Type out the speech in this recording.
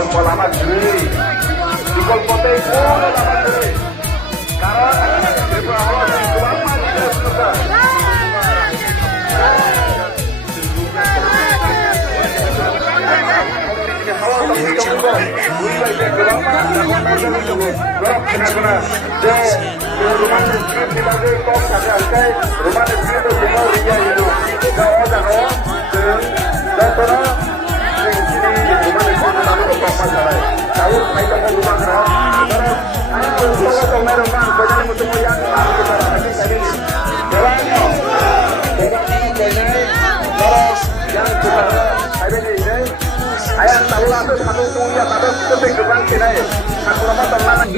বিকল্প lama diri বিকল্প teh lama diri karena Tripura হলো ত্রিপুরার মানুষের সুবিধা ayat tahu atau satu tuya atau kebetulan kita aku lama teman